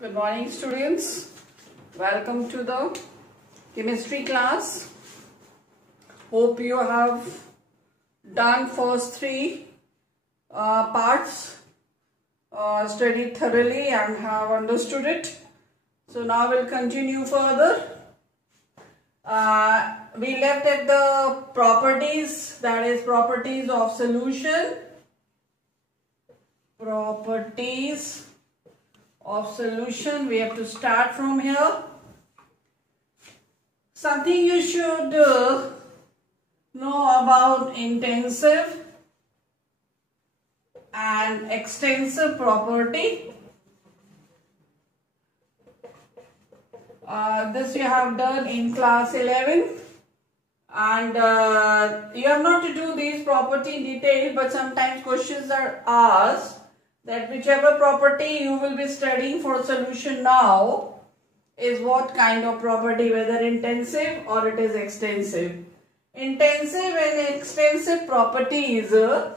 Good morning, students. Welcome to the chemistry class. Hope you have done first three parts, studied thoroughly and have understood it. So now we'll continue further. We left at the properties, that is properties of solution. Properties of solution. We have to start from here. Something you should know about intensive and extensive property. This you have done in class 11, and you have not to do these property in detail, but sometimes questions are asked that whichever property you will be studying for solution now is what kind of property, whether intensive or it is extensive. Intensive and extensive properties are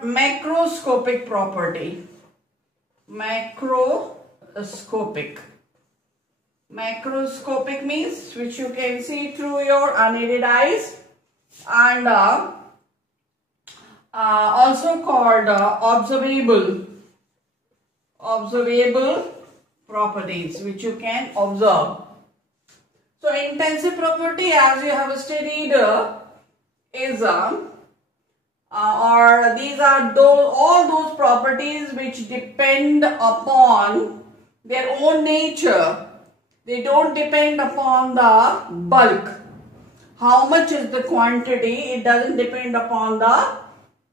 macroscopic property. Macroscopic. Macroscopic means which you can see through your unaided eyes, and also called observable properties, which you can observe. So intensive property, as you have studied, is or these are all those properties which depend upon their own nature. They don't depend upon the bulk. How much is the quantity? It doesn't depend upon the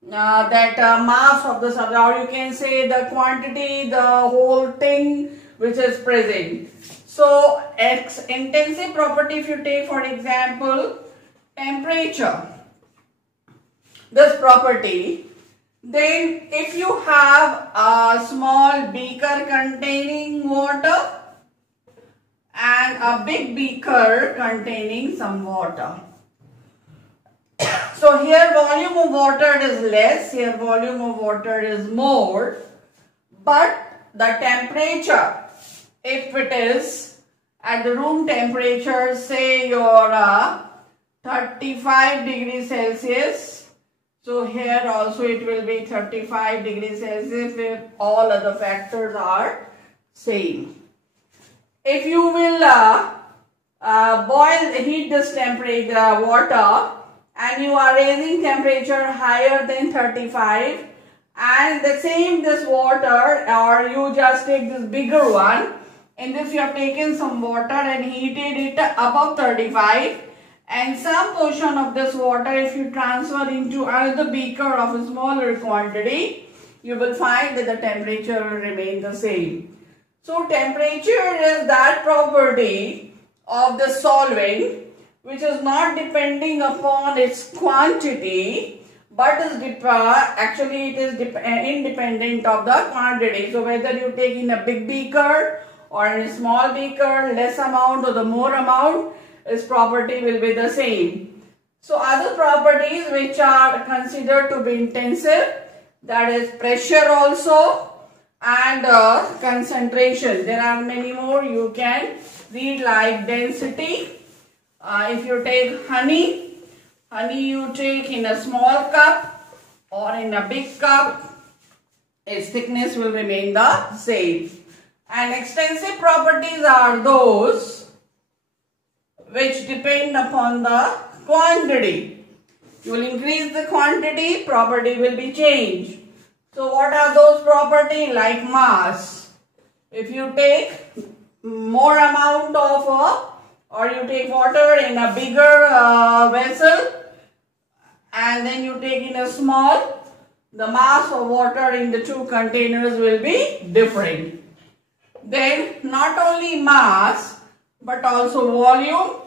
mass of the substance, or you can say the quantity, the whole thing which is present. So intensive property, if you take for example temperature, this property, then if you have a small beaker containing water and a big beaker containing some water. So here volume of water is less, here volume of water is more, but the temperature, if it is at the room temperature, say your 35 degrees Celsius, so here also it will be 35 degrees Celsius if all other factors are same. If you will heat this temperature water, and you are raising temperature higher than 35, and the same this water, or you just take this bigger one, in this you have taken some water and heated it above 35, and some portion of this water if you transfer into another beaker of a smaller quantity, you will find that the temperature will remain the same. So temperature is that property of the solvent which is not depending upon its quantity, but is actually it is independent of the quantity. So whether you take in a big beaker or in a small beaker, less amount or the more amount, its property will be the same. So other properties which are considered to be intensive, that is pressure also, and concentration. There are many more you can read, like density. If you take honey you take in a small cup or in a big cup, its thickness will remain the same. And extensive properties are those which depend upon the quantity. You will increase the quantity, property will be changed. So what are those properties? Like mass. If you take more amount of or you take water in a bigger vessel and then you take in a small, the mass of water in the two containers will be different. Then not only mass but also volume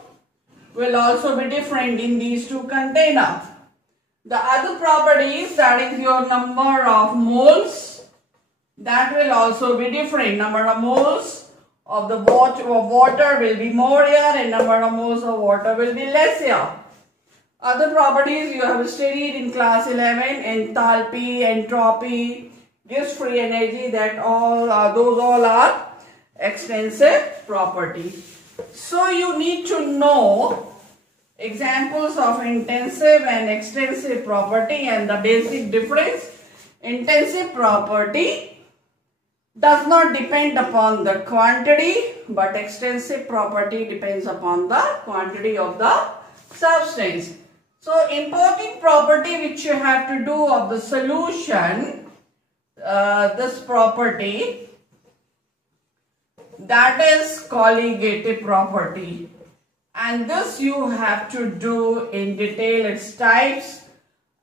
will also be different in these two containers. The other properties, that is your number of moles, that will also be different. Number of moles of the water will be more here and number of moles of water will be less here. Other properties you have studied in class 11, enthalpy, entropy, gives free energy, that all those all are extensive property. So you need to know examples of intensive and extensive property and the basic difference. Intensive property does not depend upon the quantity, but extensive property depends upon the quantity of the substance. So important property which you have to do of the solution, this property, that is colligative property, and this you have to do in detail, its types,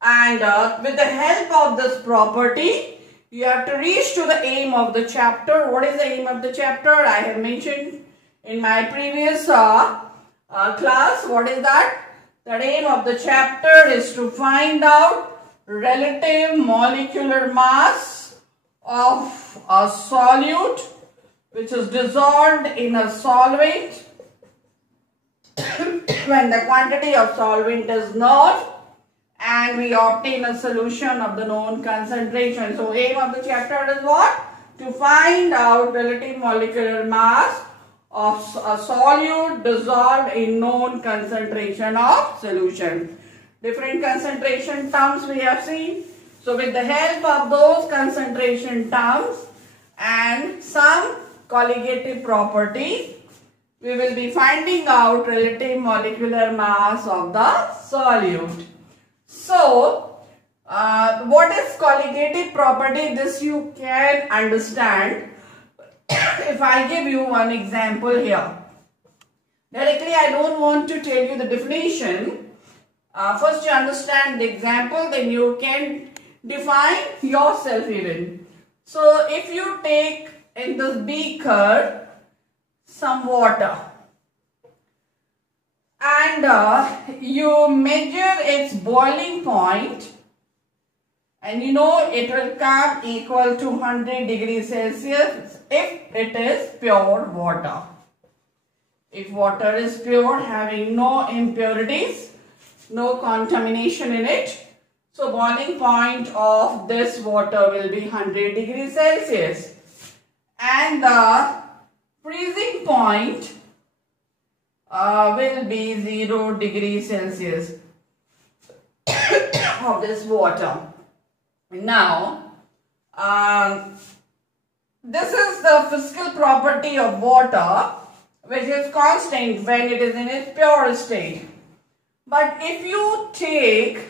and with the help of this property you have to reach to the aim of the chapter. What is the aim of the chapter? I have mentioned in my previous class. What is that? The aim of the chapter is to find out relative molecular mass of a solute which is dissolved in a solvent when the quantity of solvent is known, and we obtain a solution of the known concentration. So aim of the chapter is what? To find out relative molecular mass of a solute dissolved in known concentration of solution. Different concentration terms we have seen. So with the help of those concentration terms and some colligative property, we will be finding out relative molecular mass of the solute. So, what is colligative property? This you can understand if I give you one example here. Directly, I don't want to tell you the definition. First you understand the example, then you can define yourself even. So, if you take in this beaker some water and you measure its boiling point, and you know it will come equal to 100 degrees Celsius if it is pure water. If water is pure, having no impurities, no contamination in it, so boiling point of this water will be 100 degrees Celsius, and the freezing point will be 0 degrees Celsius of this water. Now, this is the physical property of water, which is constant when it is in its pure state. But if you take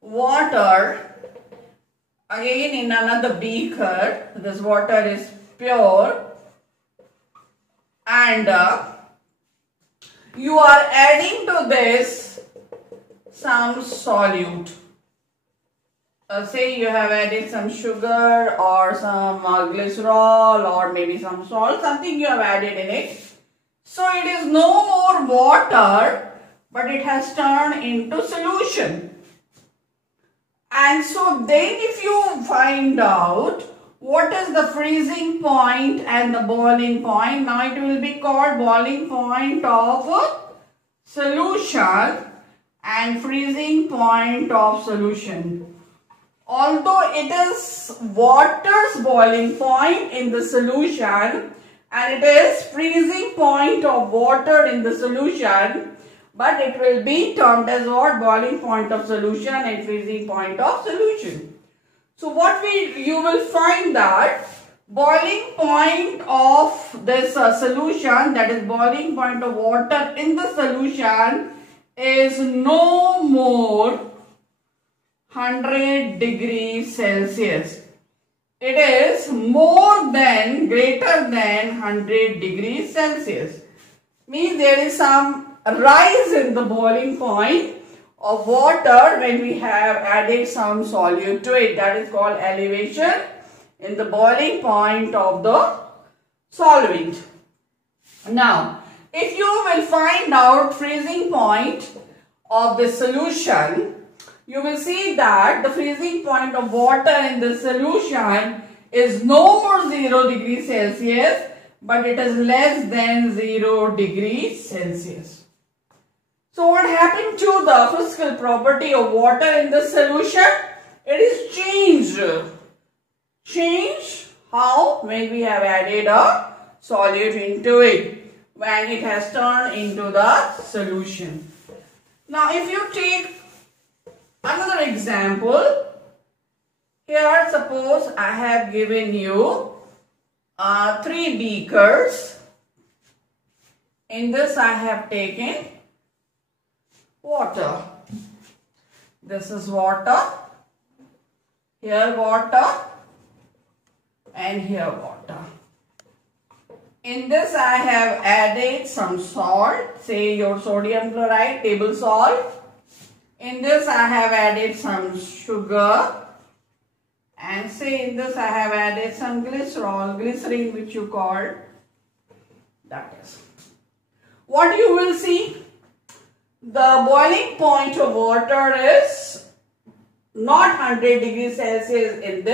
water again in another beaker, this water is pure, and you are adding to this some solute. Say you have added some sugar or some glycerol or maybe some salt, something you have added in it. So it is no more water, but it has turned into solution. And so then if you find out what is the freezing point and the boiling point, now it will be called boiling point of solution and freezing point of solution. Although it is water's boiling point in the solution and it is freezing point of water in the solution, but it will be termed as what? Boiling point of solution and freezing point of solution. So what you will find that boiling point of this solution, that is boiling point of water in the solution, is no more 100 degrees Celsius. It is more than, greater than 100 degrees Celsius. Means there is some rise in the boiling point of water when we have added some solute to it. That is called elevation in the boiling point of the solvent. Now, if you will find out freezing point of the solution, you will see that the freezing point of water in the solution is no more 0 degrees Celsius, but it is less than 0 degrees Celsius. So what happened to the physical property of water in the solution? It is changed. change how? When we have added a solute into it, when it has turned into the solution. Now if you take another example, here suppose I have given you 3 beakers. In this I have taken water. This is water, here water, and here water. In this I have added some salt, say your sodium chloride, table salt. In this I have added some sugar, and say in this I have added some glycerin which you call, that is. What you will see? The boiling point of water is not 100 degrees Celsius in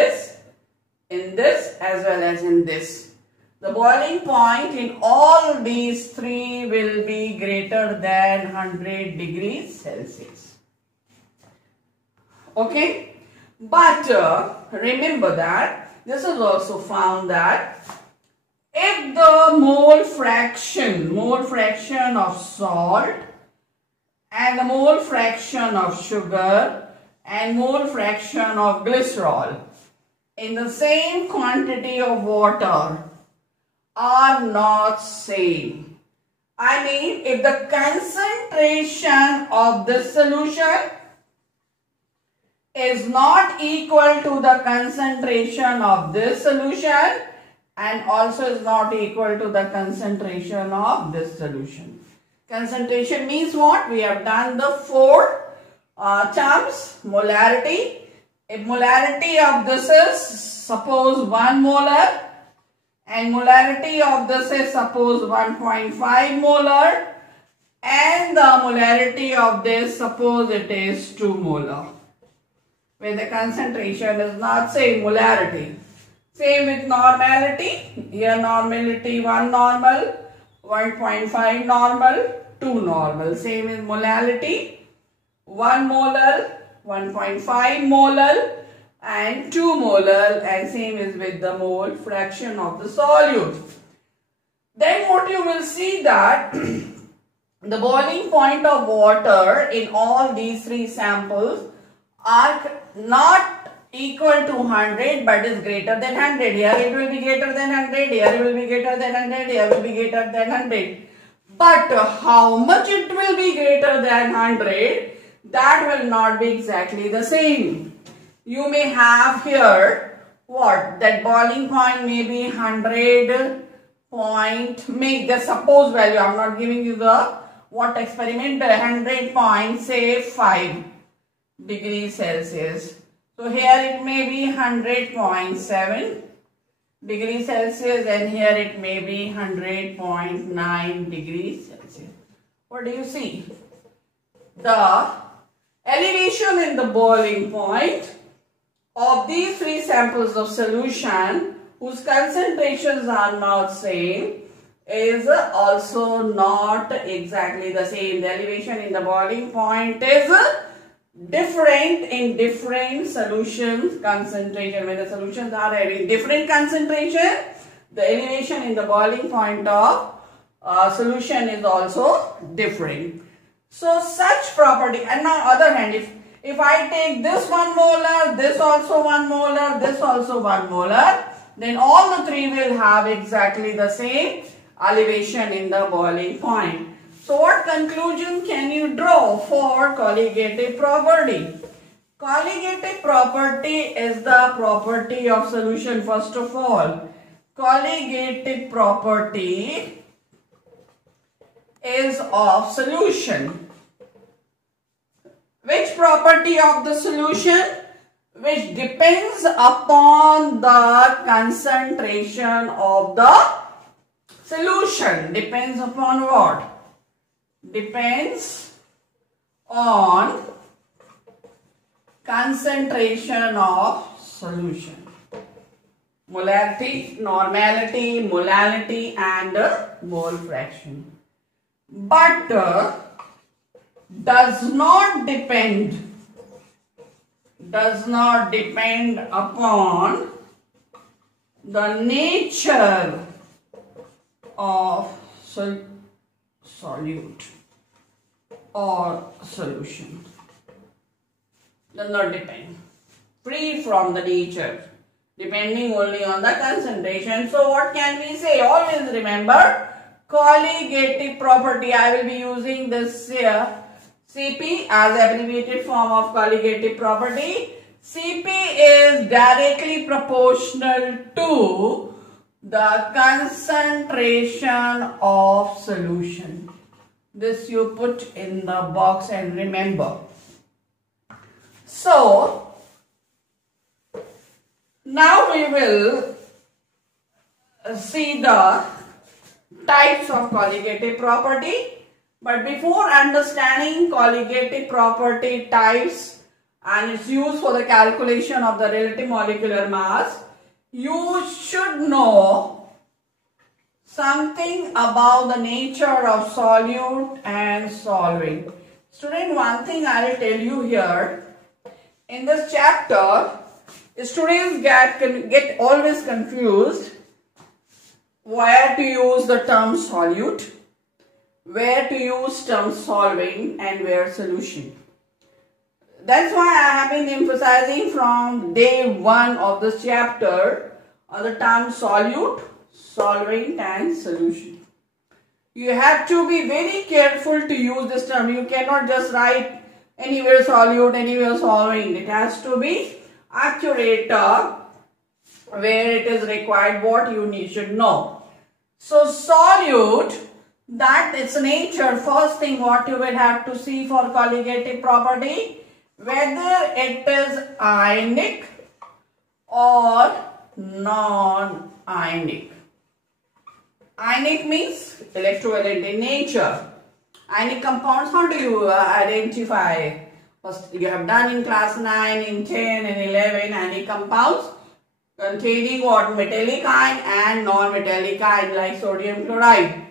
this as well as in this. The boiling point in all these 3 will be greater than 100 degrees Celsius. Okay? But remember that this is also found that if the mole fraction of salt and the mole fraction of sugar and mole fraction of glycerol in the same quantity of water are not same. I mean, if the concentration of this solution is not equal to the concentration of this solution and also is not equal to the concentration of this solution. Concentration means what? We have done the 4 terms. Molarity. If molarity of this is suppose 1 molar and molarity of this is suppose 1.5 molar and the molarity of this suppose it is 2 molar. Where the concentration is not same molarity. Same with normality. Here normality 1 normal, 1.5 normal, 2 normal. Same with molality. 1 molar, 1.5 molar and 2 molar, and same is with the mole fraction of the solute. Then what you will see that the boiling point of water in all these 3 samples are not equal to 100 but is greater than 100. Here it will be greater than 100, here it will be greater than 100, here will be greater than 100. But how much it will be greater than 100, that will not be exactly the same. You may have here what? That boiling point may be 100 point, make the suppose value, I am not giving you the what experiment, 100 point say 5 degrees Celsius. So here it may be 100.7 degrees Celsius and here it may be 100.9 degrees Celsius. What do you see? The elevation in the boiling point of these 3 samples of solution whose concentrations are not same is also not exactly the same. The elevation in the boiling point is different in different solutions concentration. When the solutions are having different concentration, the elevation in the boiling point of solution is also different. So such property, and now other hand, if I take this 1 molar, this also 1 molar, this also 1 molar, then all the 3 will have exactly the same elevation in the boiling point. So what conclusion can you draw for colligative property? Colligative property is the property of solution. First of all, colligative property is of solution. Which property of the solution? Which depends upon the concentration of the solution. Depends upon what? Depends on concentration of solution. Molarity, normality, molality and mole fraction. But does not depend upon the nature of solute or solution. Does not depend. Free from the nature, depending only on the concentration. So what can we say? Always remember colligative property. I will be using this here. Cp as abbreviated form of colligative property. Cp is directly proportional to the concentration of solution. This you put in the box and remember. So, now we will see the types of colligative property. But before understanding colligative property types and its use for the calculation of the relative molecular mass, you should know something about the nature of solute and solvent. Student, one thing I will tell you here, in this chapter, students get always confused where to use the term solute, where to use term solvent, and where solution. That's why I have been emphasizing from day one of this chapter on the term solute, solvent, and solution. You have to be very careful to use this term. You cannot just write anywhere solute, anywhere solvent. It has to be accurate where it is required, what you should know. So solute, that its nature, first thing what you will have to see for colligative property, whether it is ionic or non-ionic. Ionic means electrolyte in nature. Ionic compounds, how do you identify? First, you have done in class 9, in 10 and 11, ionic compounds containing what? Metallic ion and non-metallic ion, like sodium chloride,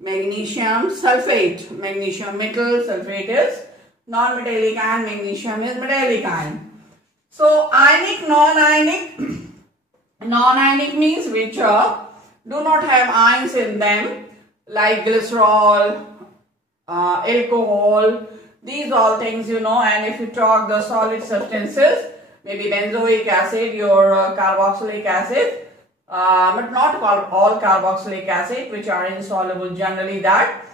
magnesium sulfate. Magnesium metal, sulfate is non-metallic ion, magnesium is metallic ion. So ionic, non-ionic. Non-ionic means which do not have ions in them, like glycerol, alcohol, these all things you know. And if you talk the solid substances, maybe benzoic acid, your carboxylic acid, but not all carboxylic acid which are insoluble, generally that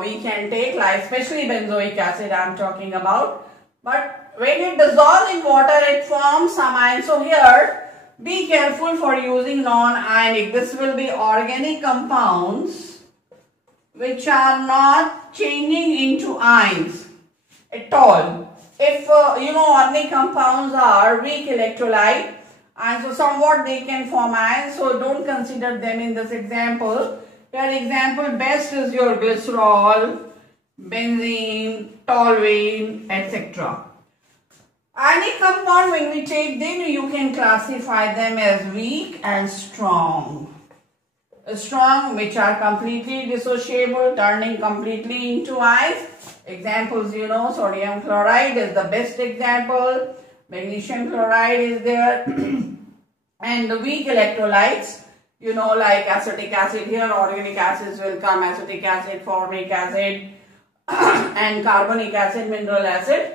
we can take, like especially benzoic acid I am talking about. But when it dissolves in water, it forms some ion. So here, be careful for using non-ionic. This will be organic compounds which are not changing into ions at all. If you know, organic compounds are weak electrolyte, and so somewhat they can form ions, so don't consider them in this example. Your example best is your glycerol, benzene, toluene, etc. Ionic compound, when we take them, you can classify them as weak and strong. Strong, which are completely dissociable, turning completely into ions. Examples, you know, sodium chloride is the best example. Magnesium chloride is there. And the weak electrolytes, you know, like acetic acid, here organic acids will come, acetic acid, formic acid, and carbonic acid, mineral acid.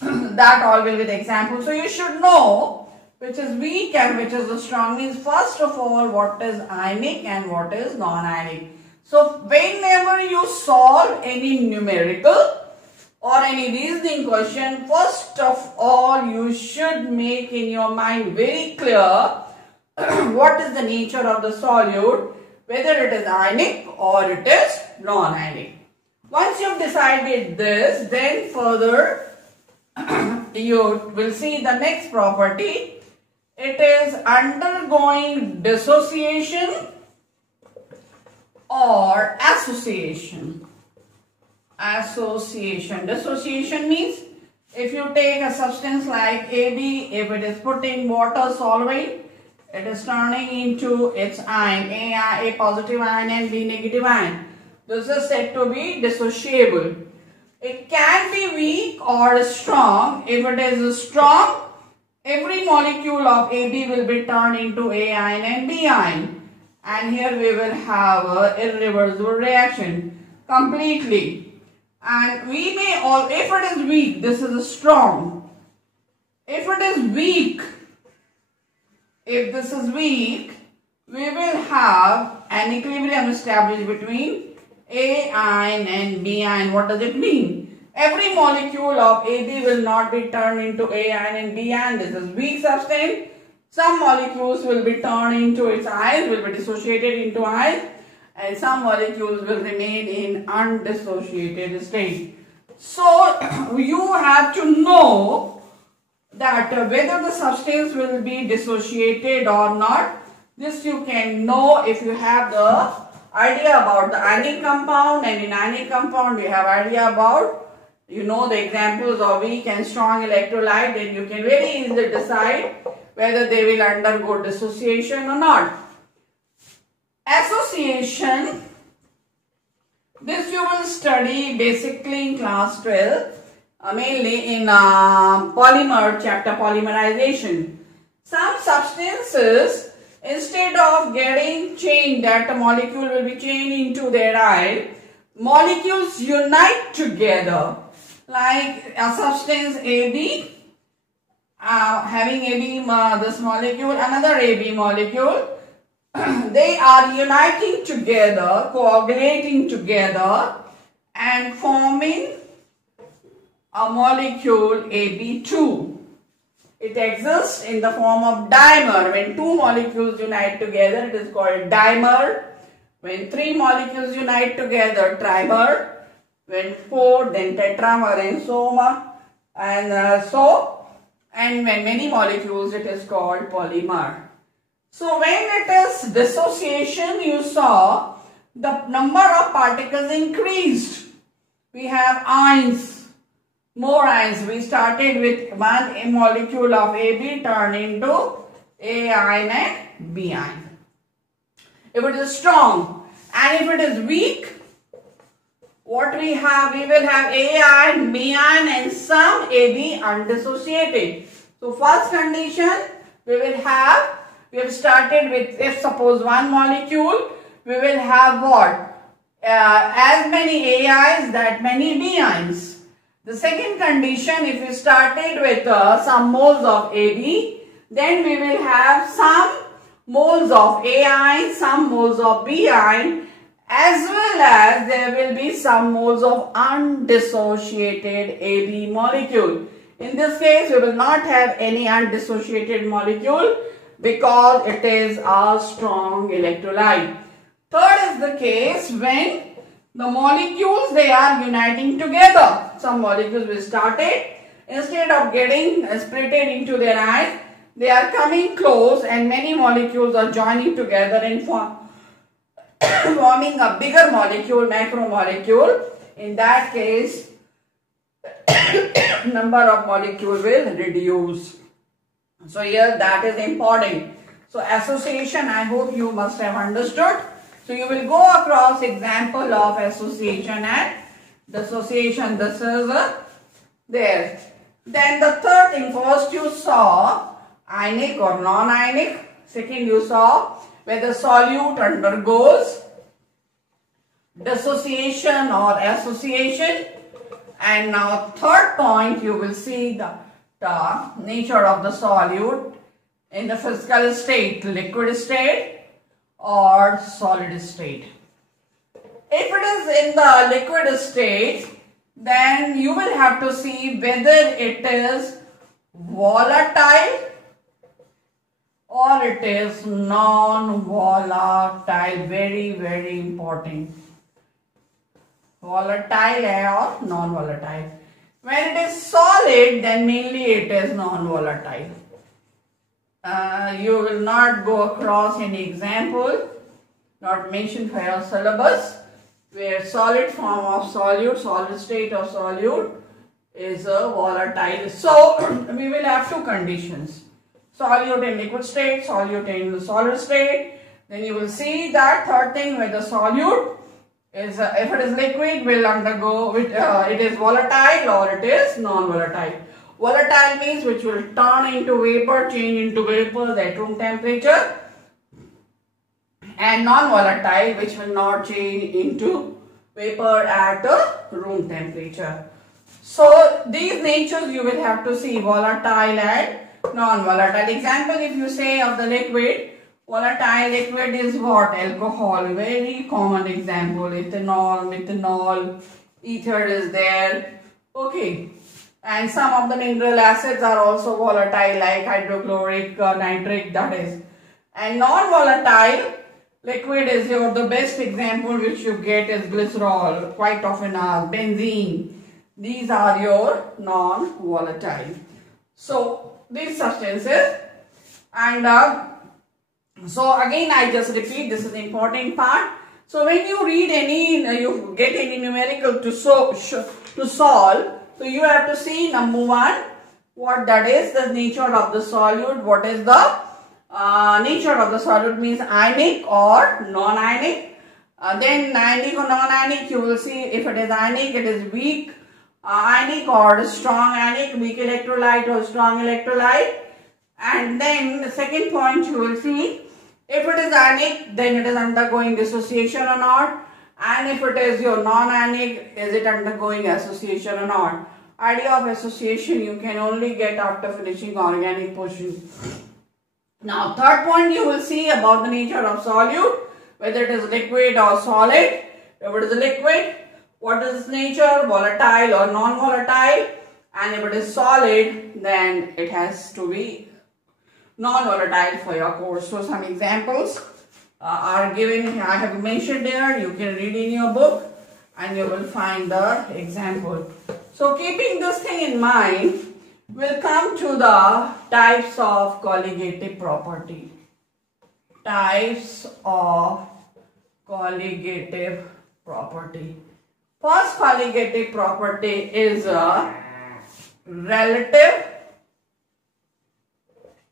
That all will be the example. So you should know which is weak and which is the strong. Means first of all, what is ionic and what is non-ionic. So whenever you solve any numerical or any reasoning question, first of all you should make in your mind very clear what is the nature of the solute, whether it is ionic or it is non-ionic. Once you have decided this, then further you will see the next property. It is undergoing dissociation or association. Dissociation means if you take a substance like AB, if it is put in water solvent, it is turning into its ion, A positive ion and B negative ion. This is said to be dissociable. It can be weak or strong. If it is strong, every molecule of AB will be turned into A ion and B ion, and here we will have a irreversible reaction completely. And we may all, if it is weak, this is a strong. If it is weak, if this is weak, we will have an equilibrium established between A ion and B ion. What does it mean? Every molecule of AB will not be turned into A ion and B ion. This is weak substance. Some molecules will be turned into its ions, will be dissociated into ions, and some molecules will remain in undissociated state. So you have to know that whether the substance will be dissociated or not. This you can know if you have the idea about the ionic compound, and in ionic compound you have idea about, you know, the examples of weak and strong electrolyte, then you can very easily decide whether they will undergo dissociation or not. Association, this you will study basically in class 12, mainly in polymer chapter, polymerization. Some substances, instead of getting changed, that a molecule will be changed into their ion, molecules unite together. Like a substance AB, having AB, this molecule, another AB molecule, they are uniting together, coagulating together and forming a molecule AB2. It exists in the form of dimer. When two molecules unite together, it is called dimer. When three molecules unite together, trimer. When four, then tetramer and so on, and when many molecules, it is called polymer. So when it is dissociation, you saw the number of particles increased. We have ions, more ions. We started with one molecule of AB turned into A ion and B ion. If it is strong, and if it is weak, what we have? We will have A ion, B ion and some AB undissociated. So first condition, we have started with, if suppose one molecule, we will have what? As many A ions, that many B ions. The second condition, if we started with some moles of AB, then we will have some moles of A ion, some moles of B ion, as well as there will be some moles of undissociated AB molecule. In this case, we will not have any undissociated molecule because it is a strong electrolyte. Third is the case when the molecules, they are uniting together. Some molecules we started, instead of getting splitted into their ions, they are coming close and many molecules are joining together and forming a bigger molecule, macromolecule. In that case, number of molecules will reduce. So here that is important. So association, I hope you must have understood. So you will go across example of association and dissociation. This is there. Then the third thing, first you saw ionic or non-ionic. Second you saw whether solute undergoes dissociation or association. And now third point, you will see the nature of the solute in the physical state, liquid state or solid state. If it is in the liquid state, then you will have to see whether it is volatile or it is non-volatile. Very, very important. Volatile or non-volatile. When it is solid, then mainly it is non-volatile. You will not go across any example, not mentioned for your syllabus, where solid form of solute, solid state of solute is a volatile. So we will have two conditions: solute in liquid state, solute in solid state. Then you will see that third thing, where the solute is, if it is liquid, will undergo, it is volatile or it is non-volatile. Volatile means which will turn into vapor, change into vapor at room temperature. And non-volatile which will not change into vapor at room temperature. So these natures you will have to see, volatile and non-volatile. Example, if you say of the liquid, volatile liquid is what? Alcohol. Very common example. Ethanol, methanol, ether is there. Okay. And some of the mineral acids are also volatile, like hydrochloric, nitric, that is. And non-volatile liquid is the best example which you get is glycerol, quite often benzene. These are your non-volatile. So these substances, and so again I just repeat, this is the important part. So when you read any, you get any numerical to solve, so you have to see number one, what that is the nature of the solute, what is the nature of the solute means ionic or non-ionic. Then ionic or non-ionic, you will see if it is ionic, it is weak ionic or strong ionic, weak electrolyte or strong electrolyte. And then the second point you will see, if it is ionic, then it is undergoing dissociation or not. And if it is your non-ionic, is it undergoing association or not. Idea of association you can only get after finishing organic portion. Now third point you will see about the nature of solute, whether it is liquid or solid. If it is a liquid, what is its nature, volatile or non-volatile, and if it is solid, then it has to be non-volatile for your course. So some examples are given, I have mentioned there, you can read in your book and you will find the example. So keeping this thing in mind, we'll come to the types of colligative property. Types of colligative property. First colligative property is a relative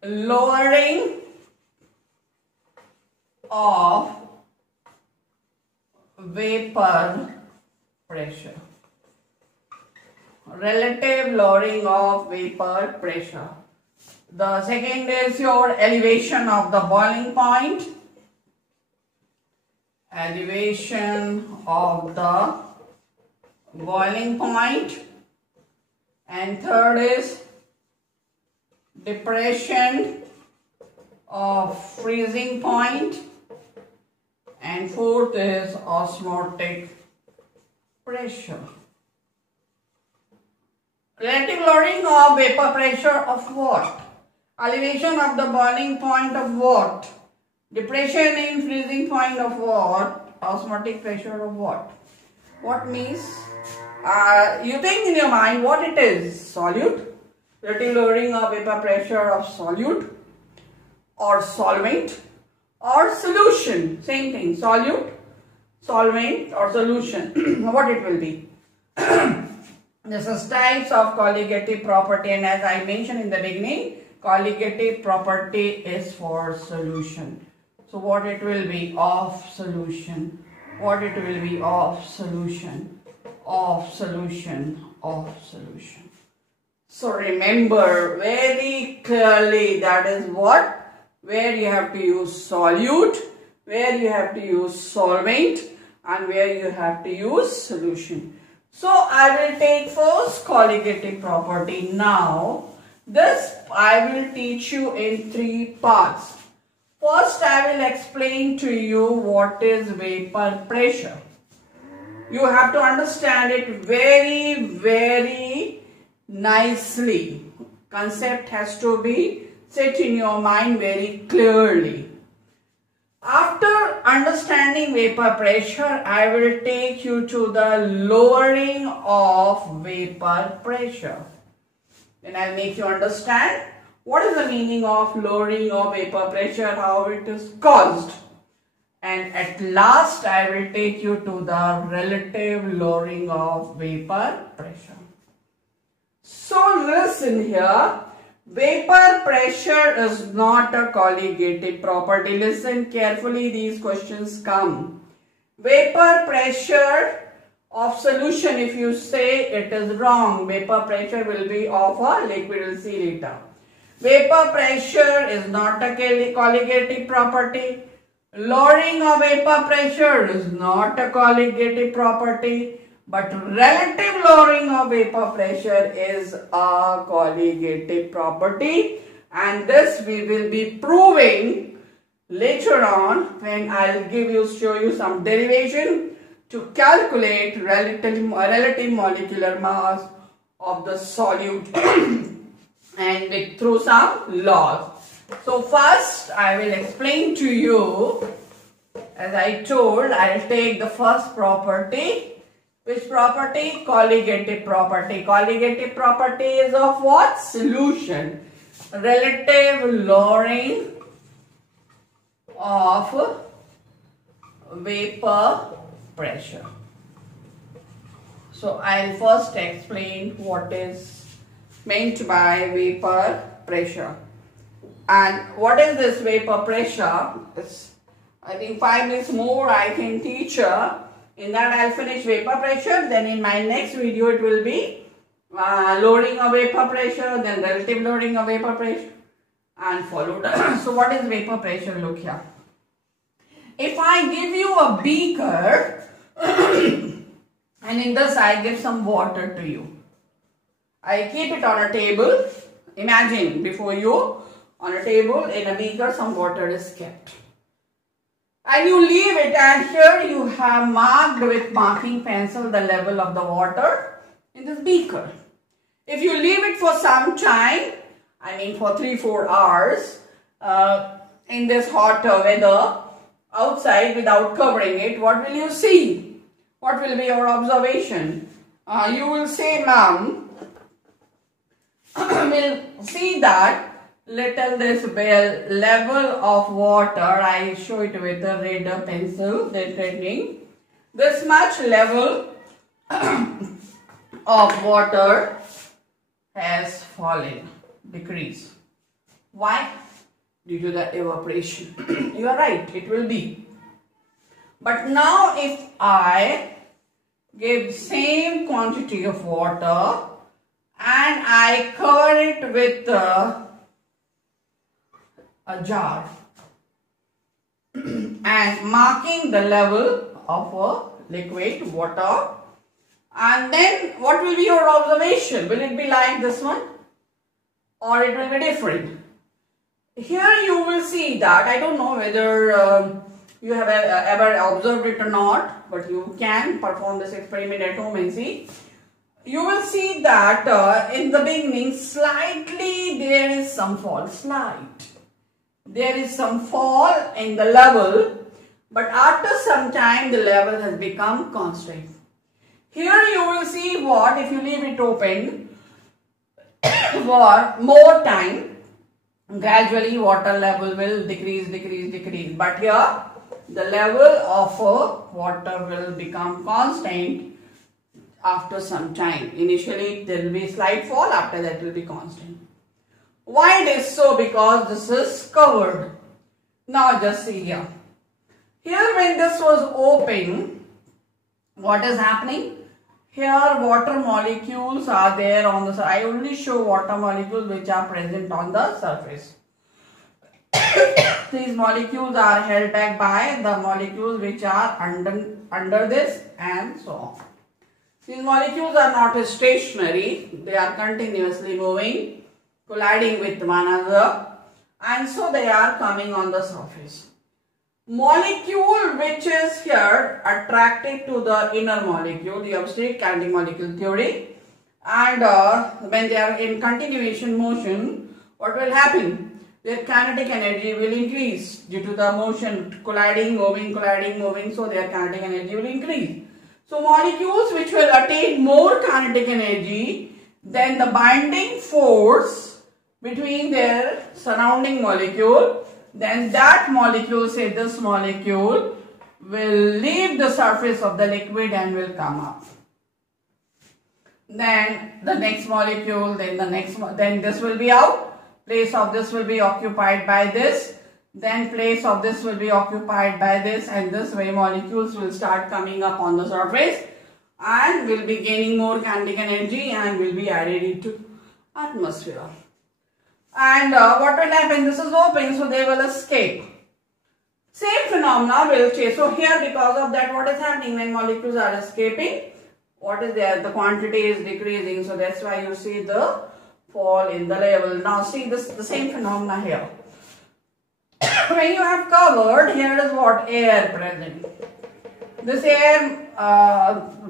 lowering of vapor pressure. Relative lowering of vapor pressure. The second is your elevation of the boiling point. Elevation of the boiling point. And third is depression of freezing point. And fourth is osmotic pressure. Relative lowering of vapor pressure of what? Elevation of the boiling point of what? Depression in freezing point of what? Osmotic pressure of what? What means? You think in your mind what it is? Solute. Relative lowering of vapor pressure of solute or solvent or solution. Same thing. Solute, solvent or solution. What it will be? This is types of colligative property, and as I mentioned in the beginning, colligative property is for solution. So what it will be? Of solution. What it will be? Of solution. Of solution. Of solution. So remember very clearly, that is what? Where you have to use solute, where you have to use solvent, and where you have to use solution. So I will take first colligative property. Now this I will teach you in three parts. First I will explain to you what is vapor pressure. You have to understand it very nicely. Concept has to be set in your mind very clearly. After understanding vapor pressure, I will take you to the lowering of vapor pressure. Then I will make you understand what is the meaning of lowering of vapor pressure, how it is caused. And at last, I will take you to the relative lowering of vapor pressure. So listen here. Vapor pressure is not a colligative property. Listen carefully, these questions come. Vapor pressure of solution, if you say, it is wrong. Vapor pressure will be of a liquid. We'll see later. Vapor pressure is not a colligative property. Lowering of vapor pressure is not a colligative property, but relative lowering of vapor pressure is a colligative property, and this we will be proving later on when I'll show you some derivation to calculate relative molecular mass of the solute and through some laws. So first I will explain to you, as I told, I'll take the first property. Which property? Colligative property. Colligative property is of what? Solution. Relative lowering of vapor pressure. So I'll first explain what is meant by vapor pressure. And what is this vapor pressure? I think 5 minutes more I can teach her. In that I'll finish vapor pressure. Then in my next video it will be lowering of vapor pressure, then relative lowering of vapor pressure, and followed. So what is vapor pressure? Look here. If I give you a beaker and in this I give some water to you. I keep it on a table. Imagine before you, on a table in a beaker some water is kept. And you leave it, and here you have marked with marking pencil the level of the water in this beaker. If you leave it for some time, I mean for 3-4 hours in this hot weather outside without covering it, what will you see? What will be your observation? You will say, ma'am, will see that little this level of water, I show it with a red pencil, this much level of water has fallen, decreased. Why? Due to the evaporation. You are right, it will be. But now if I give same quantity of water and I cover it with a jar and marking the level of a liquid water, and then what will be your observation? Will it be like this one or it will be different? Here you will see that, I don't know whether you have ever observed it or not, but you can perform this experiment at home and see. You will see that in the beginning slightly there is some fall, there is some fall in the level, but after some time the level has become constant. Here you will see what, if you leave it open for more time, gradually water level will decrease, but here the level of water will become constant after some time. Initially there will be slight fall, after that will be constant. Why it is so? Because this is covered. Now just see here. Here when this was open, what is happening? Here water molecules are there on the surface. I only show water molecules which are present on the surface. These molecules are held back by the molecules which are under this and so on. These molecules are not stationary. They are continuously moving, colliding with one another, and so they are coming on the surface. Molecule which is here attracted to the inner molecule, you have studied kinetic molecule theory, and when they are in continuation motion, what will happen? Their kinetic energy will increase due to the motion, colliding, moving, so their kinetic energy will increase. So molecules which will attain more kinetic energy than the binding force between their surrounding molecule, then that molecule, say this molecule, will leave the surface of the liquid and will come up. Then the next molecule, then this will be out. Place of this will be occupied by this. Then place of this will be occupied by this, and this way molecules will start coming up on the surface. and will be gaining more kinetic energy and will be added into atmosphere. And what will happen? This is open, so they will escape. Same phenomena will change. So here, because of that, what is happening when molecules are escaping? What is there? The quantity is decreasing. So that's why you see the fall in the level. Now see this, the same phenomena here. When you have covered, here is what? Air present. This air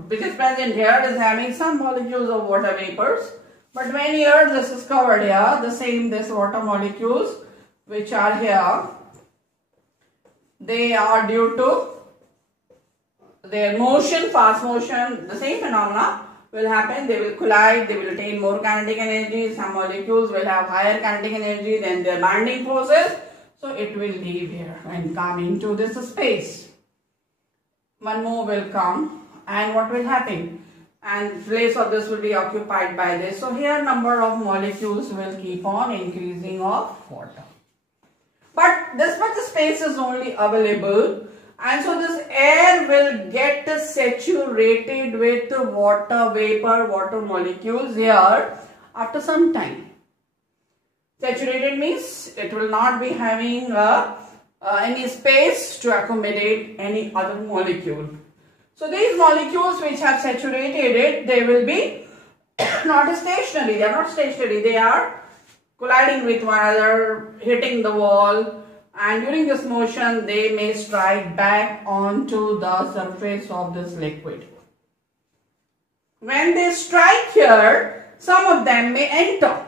which is present here is having some molecules of water vapors. But when here this is covered here, the same this water molecules which are here, they are due to their motion, fast motion, the same phenomena will happen. They will collide, they will attain more kinetic energy. Some molecules will have higher kinetic energy than their binding forces. So it will leave here and come into this space. One more will come, and what will happen? And place of this will be occupied by this. So here number of molecules will keep on increasing of water. But this much space is only available, and so this air will get saturated with water vapor, water molecules here after some time. Saturated means it will not be having any space to accommodate any other molecule. So these molecules which have saturated it, they will be not stationary. They are not stationary. They are colliding with one another, hitting the wall, and during this motion they may strike back onto the surface of this liquid. When they strike here, some of them may enter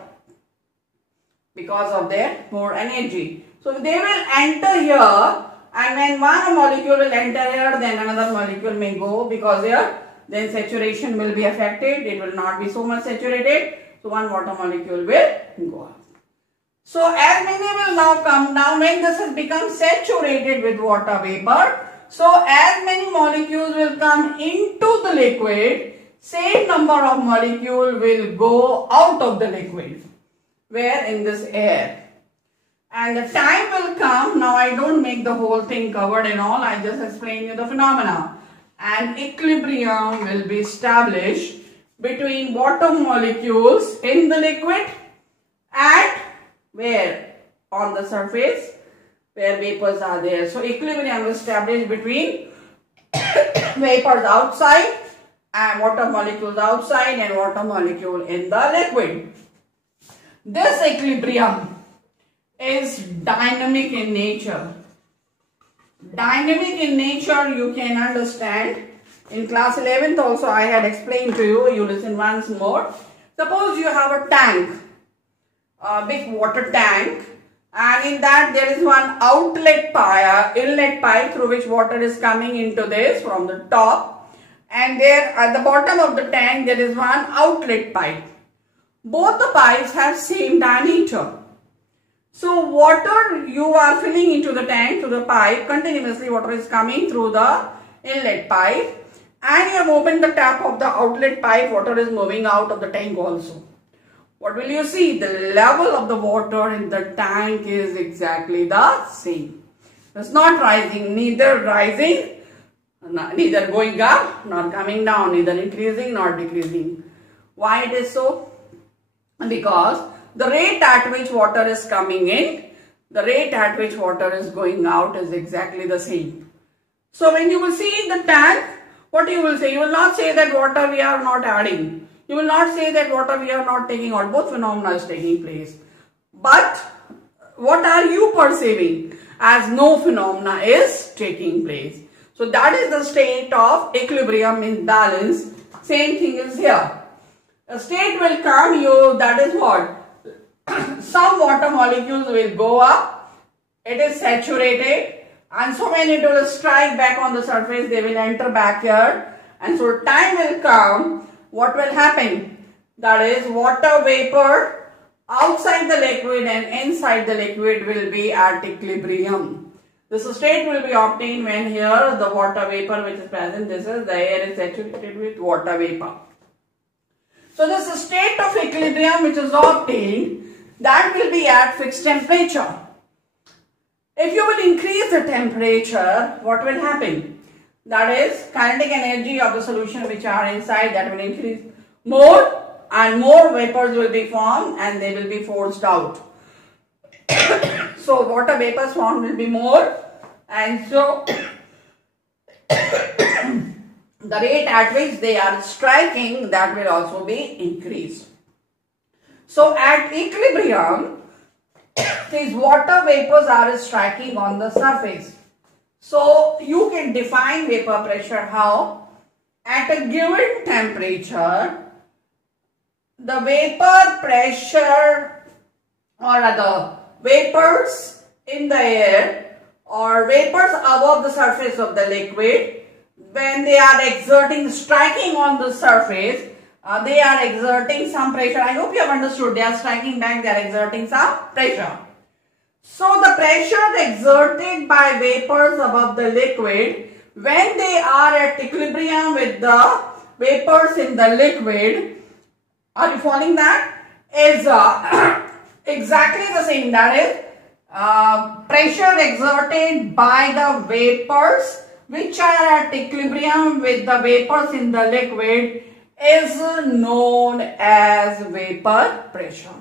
because of their more energy. So they will enter here, and when one molecule will enter here, then another molecule may go, because here then saturation will be affected. It will not be so much saturated. So one water molecule will go up. So as many will now come down when this has become saturated with water vapor. So as many molecules will come into the liquid, same number of molecules will go out of the liquid. Where? In this air. And the time will come, now I don't make the whole thing covered and all, I just explain you the phenomena. And equilibrium will be established between water molecules in the liquid and where? On the surface where vapors are there. So equilibrium will establish between vapors outside and water molecules outside and water molecule in the liquid. This equilibrium is dynamic in nature. Dynamic in nature you can understand. In class 11th also I had explained to you. You listen once more. Suppose you have a tank, a big water tank, and in that there is one outlet pipe, inlet pipe through which water is coming into this from the top, and there at the bottom of the tank there is one outlet pipe. Both the pipes have same diameter. So water you are filling into the tank through the pipe, continuously water is coming through the inlet pipe, and you have opened the tap of the outlet pipe, water is moving out of the tank also. What will you see? The level of the water in the tank is exactly the same. It's not rising, neither going up nor coming down, neither increasing nor decreasing. Why it is so? Because the rate at which water is coming in, the rate at which water is going out is exactly the same. So when you will see the tank, what you will say? You will not say that water we are not adding. You will not say that water we are not taking out. Both phenomena is taking place. But what are you perceiving? As no phenomena is taking place. So that is the state of equilibrium, in balance. Same thing is here. A state will come, that is what? Some water molecules will go up, it is saturated, and so when it will strike back on the surface, they will enter back here, and so time will come, what will happen? That is, water vapor outside the liquid and inside the liquid will be at equilibrium. This state will be obtained when here the water vapor which is present, this is the air is saturated with water vapor. So this state of equilibrium which is obtained, that will be at fixed temperature. If you will increase the temperature, what will happen? that is kinetic energy of the solution which are inside, that will increase more, and more vapors will be formed and they will be forced out. So water vapors formed will be more, and so the rate at which they are striking, that will also be increased. So at equilibrium, these water vapors are striking on the surface. So you can define vapor pressure how? At a given temperature, the vapor pressure or other vapors in the air or vapors above the surface of the liquid, when they are exerting, striking on the surface, they are exerting some pressure. I hope you have understood. They are striking back, they are exerting some pressure. So the pressure exerted by vapors above the liquid, when they are at equilibrium with the vapors in the liquid, are you following that? Is exactly the same. That is pressure exerted by the vapors which are at equilibrium with the vapors in the liquid is known as vapor pressure.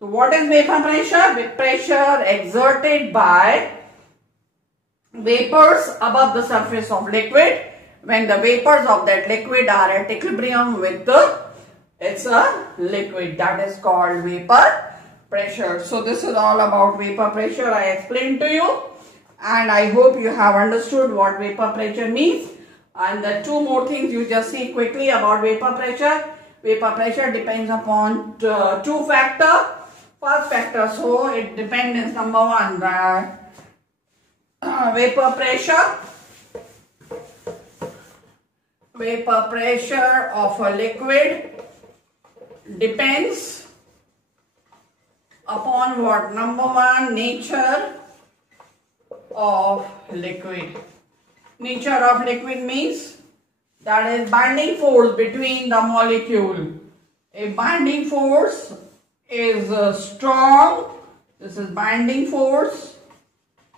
So what is vapor pressure? Pressure exerted by vapors above the surface of liquid when the vapors of that liquid are at equilibrium with it's a liquid, that is called vapor pressure. So this is all about vapor pressure I explained to you, and I hope you have understood what vapor pressure means. And the two more things you just see quickly about vapor pressure. Vapor pressure depends upon two factors. First factor, so it depends, number one, vapor pressure. Vapor pressure of a liquid depends upon what? Number one, nature of liquid. Nature of liquid means that is binding force between the molecule. A binding force is strong. This is binding force.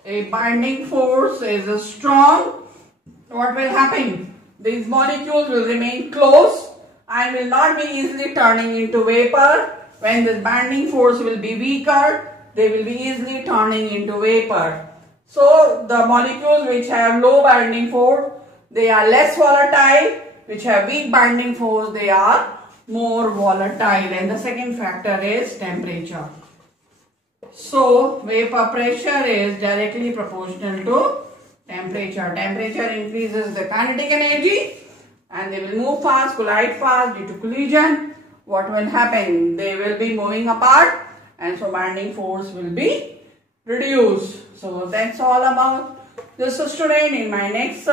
A binding force is strong. What will happen? These molecules will remain close and will not be easily turning into vapor. When this binding force will be weaker, they will be easily turning into vapor. So the molecules which have low binding force, they are less volatile. Which have weak binding force, they are more volatile. And the second factor is temperature. So vapor pressure is directly proportional to temperature. Temperature increases the kinetic energy and they will move fast, collide fast due to collision. What will happen? They will be moving apart and so binding force will be reduced. So that's all about this, student. In my next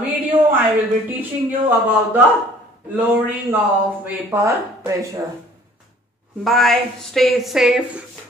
video, I will be teaching you about the lowering of vapor pressure. Bye. Stay safe.